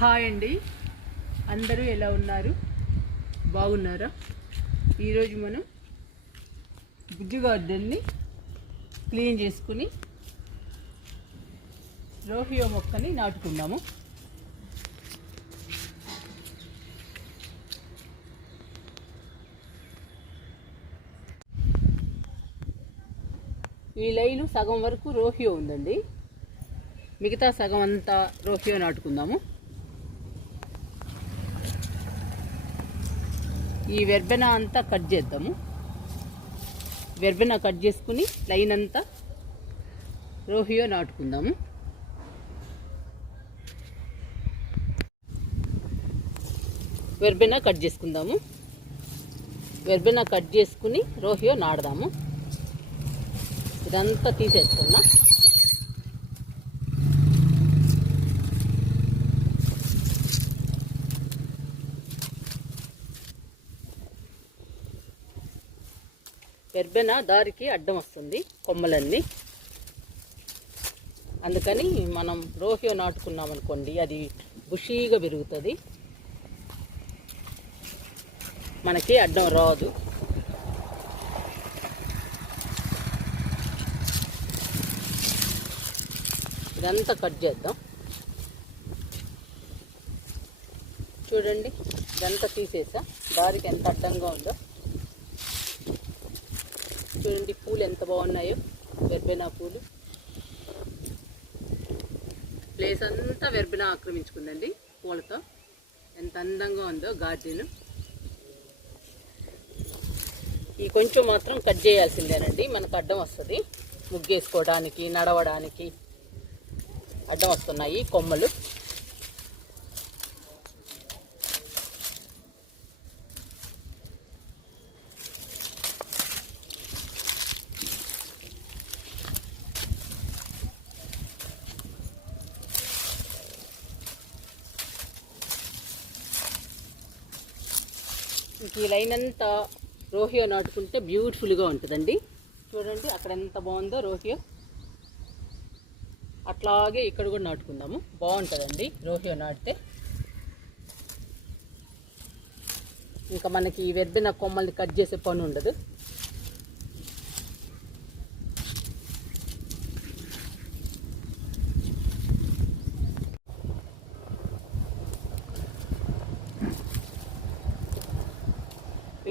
Hi అండి, అందరూ ఎలా ఉన్నారు? బాగున్నారా? ఈరోజు మనం బుజ్జి గార్డెన్ని క్లీన్ చేసుకుని రోహియో మొక్కని నాటుకున్నాము. ఈ లైను సగం వరకు రోహియో ఉందండి, మిగతా సగం అంతా రోహియో నాటుకుందాము. ఈ వెర్బెనా అంతా కట్ చేద్దాము. వెర్బెనా కట్ చేసుకుని లైన్ అంతా రోహియో నాటుకుందాము. వెర్బెనా కట్ చేసుకుందాము. వెర్బెనా కట్ చేసుకుని రోహియో నాడదాము. ఇదంతా తీసేస్తున్నా. వెర్బెనా దారికి అడ్డం వస్తుంది కొమ్మలన్నీ, అందుకని మనం రోహియో నాటుకున్నాం అనుకోండి, అది బుషీగా పెరుగుతుంది, మనకి అడ్డం రాదు. ఇదంతా కట్ చేద్దాం. చూడండి, ఇదంతా తీసేసా. దారికి ఎంత అడ్డంగా ఉందో చూడండి. పూలు ఎంత బాగున్నాయో, వెర్బెనా పూలు. ప్లేస్ అంతా వెర్బెనా ఆక్రమించుకుందండి పూలతో. ఎంత అందంగా ఉందో గార్డెన్. ఈ కొంచెం మాత్రం కట్ చేయాల్సిందేనండి, మనకు అడ్డం వస్తుంది. ముగ్గేసుకోవడానికి, నడవడానికి అడ్డం వస్తున్నాయి కొమ్మలు. ఈ లైన్ అంతా రోహియో నాటుకుంటే బ్యూటిఫుల్గా ఉంటుందండి. చూడండి అక్కడ ఎంత బాగుందో రోహియో. అట్లాగే ఇక్కడ కూడా నాటుకుందాము, బాగుంటుందండి రోహియో నాటితే. ఇంకా మనకి ఈ వెర్బెనా కొమ్మల్ని కట్ చేసే పని ఉండదు.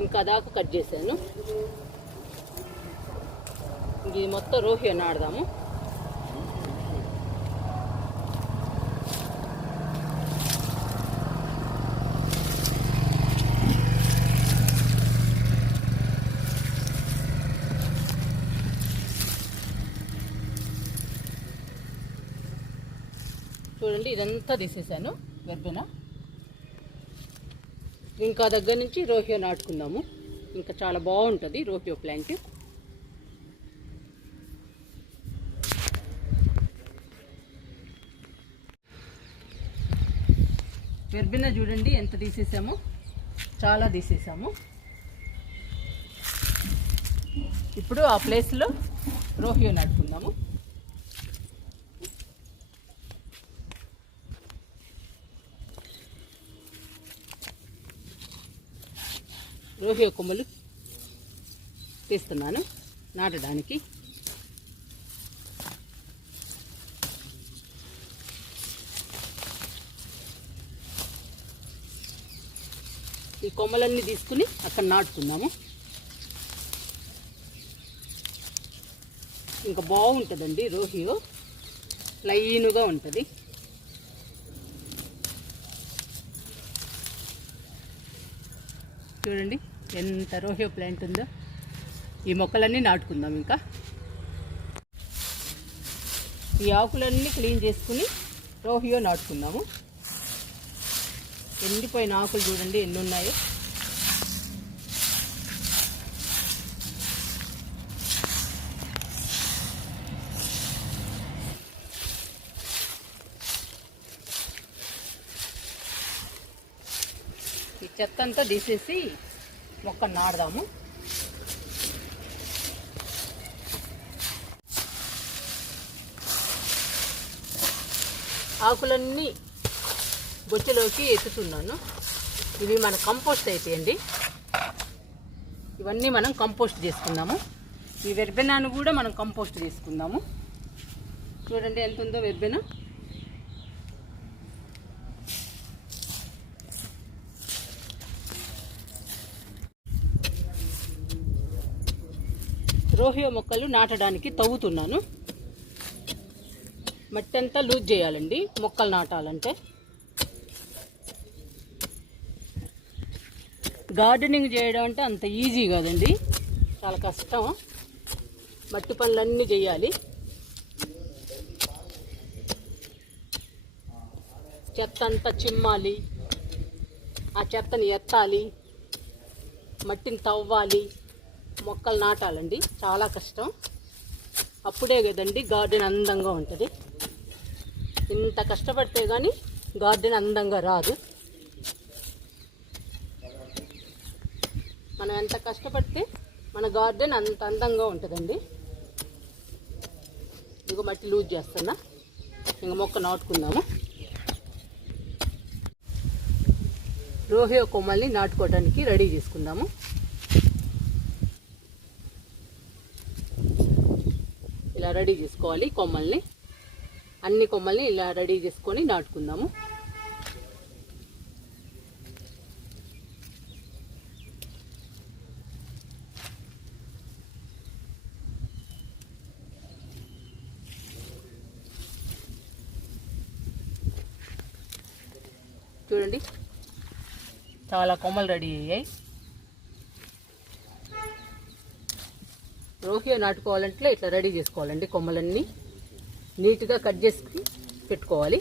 ఇంకా దాకా కట్ చేశాను. ఇది మొత్తం రోహియో నాడదాము. చూడండి, ఇదంతా తీసేసాను వెర్బెనా. ఇంకా దగ్గర నుంచి రోహియో నాటుకుందాము. ఇంకా చాలా బాగుంటుంది రోహియో ప్లాంట్. వెర్బెనా చూడండి ఎంత తీసేసామో, చాలా తీసేసాము. ఇప్పుడు ఆ ప్లేస్లో రోహియో నాటుకుందాము. రోహియో కొమ్మలు తీస్తున్నాను నాటడానికి. ఈ కొమ్మలన్నీ తీసుకుని అక్కడ నాటుకుందాము. ఇంకా బాగుంటుందండి రోహియో, లైన్గా ఉంటుంది. చూడండి ఎంత రోహియో ప్లాంట్ ఉందో. ఈ మొక్కలన్నీ నాటుకుందాం. ఇంకా ఈ ఆకులన్నీ క్లీన్ చేసుకుని రోహియో నాటుకుందాము. ఎండిపోయిన ఆకులు చూడండి ఎన్ని ఉన్నాయో. ఈ చెత్త అంతా తీసేసి మొక్క నాడదాము. ఆకులన్నీ బొచ్చెలోకి ఎత్తుతున్నాను. ఇవి మన కంపోస్ట్ అయితాయండి. ఇవన్నీ మనం కంపోస్ట్ చేసుకుందాము. ఈ వెర్బెనాను కూడా మనం కంపోస్ట్ చేసుకుందాము. చూడండి ఎంత ఉందో వెర్బెనా. రోహియో మొక్కలు నాటడానికి తవ్వుతున్నాను. మట్టి అంతా లూజ్ చేయాలండి మొక్కలు నాటాలంటే. గార్డెనింగ్ చేయడం అంటే అంత ఈజీ కాదండి, చాలా కష్టం. మట్టి పనులన్నీ చేయాలి. చెత్త అంతా చిమ్మాలి, ఆ చెత్తని ఎత్తాలి, మట్టిని తవ్వాలి, మొక్కలు నాటాలండి. చాలా కష్టం. అప్పుడే కదండి గార్డెన్ అందంగా ఉంటుంది. ఇంత కష్టపడితే కానీ గార్డెన్ అందంగా రాదు. మనం ఎంత కష్టపడితే మన గార్డెన్ అంత అందంగా ఉంటుందండి. ఇదిగో మట్టి లూజ్ చేస్తున్నా, ఇంక మొక్క నాటుకుందాము. రోహియో కొమ్మల్ని నాటుకోవడానికి రెడీ చేసుకుందాము. ఇలా రెడీ చేసుకోవాలి కొమ్మల్ని. అన్ని కొమ్మల్ని ఇలా రెడీ చేసుకొని నాటుకుందాము. చూడండి చాలా కొమ్మలు రెడీ అయ్యాయి. రోహియో నాటుకోవాలంటే ఇట్లా రెడీ చేసుకోవాలండి. కొమ్మలన్నీ నీట్గా కట్ చేసి పెట్టుకోవాలి.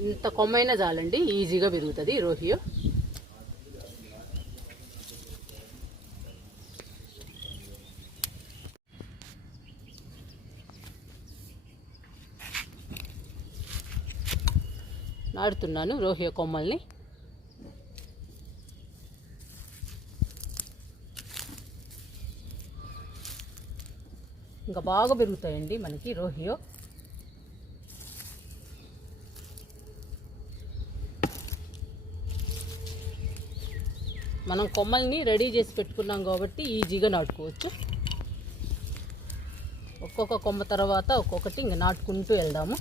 ఎంత కొమ్మైనా చాలండి, ఈజీగా పెరుగుతుంది రోహియో. నాటుతున్నాను రోహియో కొమ్మల్ని. ఇంకా బాగా పెరుగుతాయండి మనకి రోహియో. మనం కొమ్మల్ని రెడీ చేసి పెట్టుకున్నాం కాబట్టి ఈజీగా నాటుకోవచ్చు. ఒక్కొక్క కొమ్మ తర్వాత ఒక్కొక్కటి ఇంకా నాటుకుంటూ వెళ్దాము.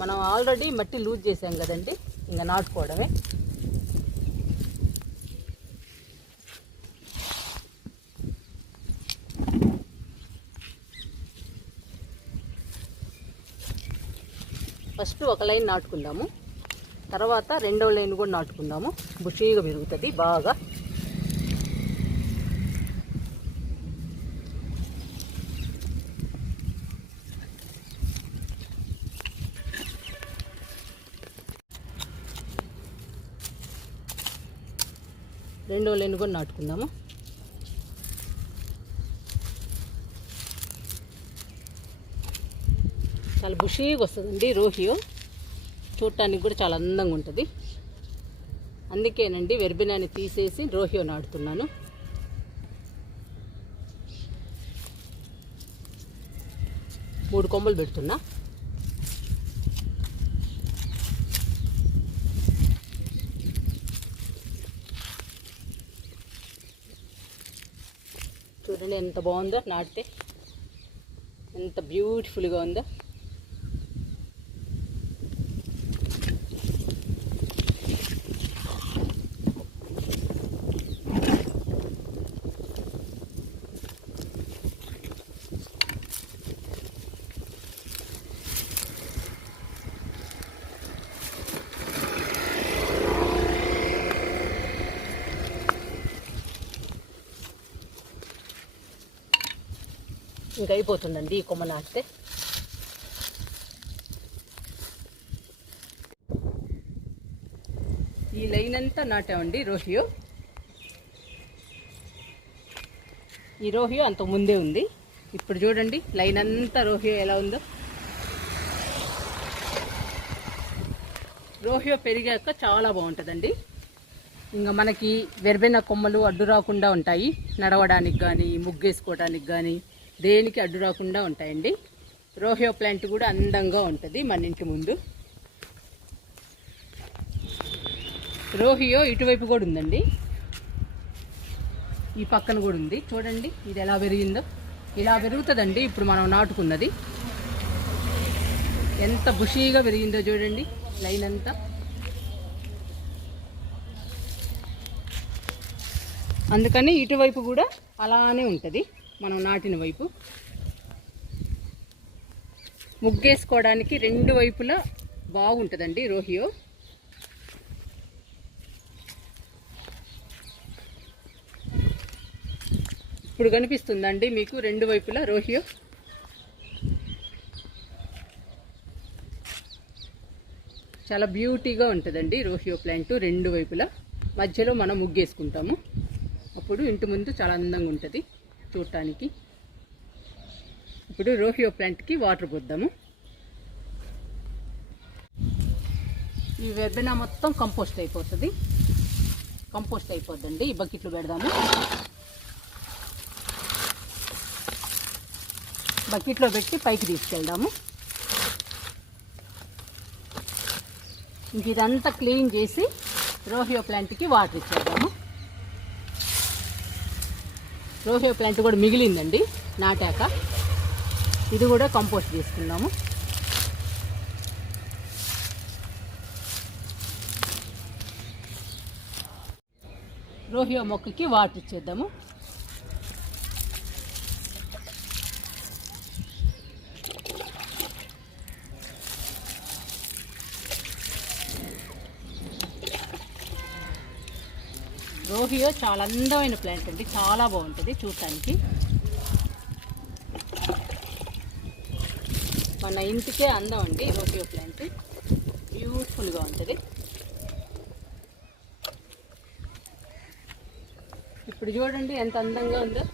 మనం ఆల్రెడీ మట్టి లూజ్ చేసాం కదండి, ఇంకా నాటుకోవడమే. ఫస్ట్ ఒక లైన్ నాటుకుందాము, తర్వాత రెండవ లైన్ కూడా నాటుకుందాము. బుషీగా పెరుగుతుంది బాగా. రెండో లైన్ కూడా నాటుకుందాము. చాలా బుషీగా వస్తుందండి రోహియో. చూడటానికి కూడా చాలా అందంగా ఉంటుంది. అందుకేనండి వెర్బెనాని తీసేసి రోహియో నాటుతున్నాను. మూడు కొమ్మలు పెడుతున్నా. చూడండి ఎంత బాగుందో నాటితే, ఎంత బ్యూటిఫుల్గా ఉందో. ఇంకా అయిపోతుందండి ఈ కొమ్మ నాటితే. ఈ లైన్ అంతా నాటామండి రోహియో. ఈ రోహియో అంత ముందే ఉంది. ఇప్పుడు చూడండి లైన్ అంతా రోహియో ఎలా ఉందో. రోహియో పెరిగాక చాలా బాగుంటుందండి. ఇంకా మనకి వెర్బెన కొమ్మలు అడ్డు రాకుండా ఉంటాయి, నడవడానికి కానీ ముగ్గేసుకోవడానికి కానీ దేనికి అడ్డు రాకుండా ఉంటాయండి. రోహియో ప్లాంట్ కూడా అందంగా ఉంటుంది మన ఇంటి ముందు. రోహియో ఇటువైపు కూడా ఉందండి, ఈ పక్కన కూడా ఉంది. చూడండి ఇది ఎలా పెరిగిందో. ఇలా పెరుగుతుందండి ఇప్పుడు మనం నాటుకున్నది. ఎంత బుషీగా పెరిగిందో చూడండి లైన్ అంతా. అందుకని ఇటువైపు కూడా అలానే ఉంటుంది మనం నాటిన వైపు. ముగ్గేసుకోవడానికి రెండు వైపులా బాగుంటుందండి రోహియో. ఇప్పుడు కనిపిస్తుందండి మీకు రెండు వైపులా రోహియో. చాలా బ్యూటీగా ఉంటుందండి రోహియో ప్లాంట్ రెండు వైపులా. మధ్యలో మనం ముగ్గేసుకుంటాము, అప్పుడు ఇంటి ముందు చాలా అందంగా ఉంటుంది చూడటానికి. ఇప్పుడు రోహియో ప్లాంట్కి వాటర్ పోద్దాము. ఈ వెర్బెనా మొత్తం కంపోస్ట్ అయిపోతుంది. కంపోస్ట్ అయిపోద్దండి. ఈ బకెట్లు పెడదాము. బకెట్లో పెట్టి పైకి తీసుకెళ్దాము. ఇంక ఇదంతా క్లీన్ చేసి రోహియో ప్లాంట్కి వాటర్ ఇచ్చేద్దాము. రోహియో ప్లాంట్ కూడా మిగిలిందండి నాటాక. ఇది కూడా కంపోస్ట్ తీసుకుందాము. రోహియో మొక్కకి వాటర్ ఇచ్చేద్దాము. రోహియో చాలా అందమైన ప్లాంట్ అండి, చాలా బాగుంటుంది చూడటానికి. మన ఇంటికే అందం అండి రోహియో ప్లాంట్, బ్యూటిఫుల్గా ఉంటుంది. ఇప్పుడు చూడండి ఎంత అందంగా ఉందో.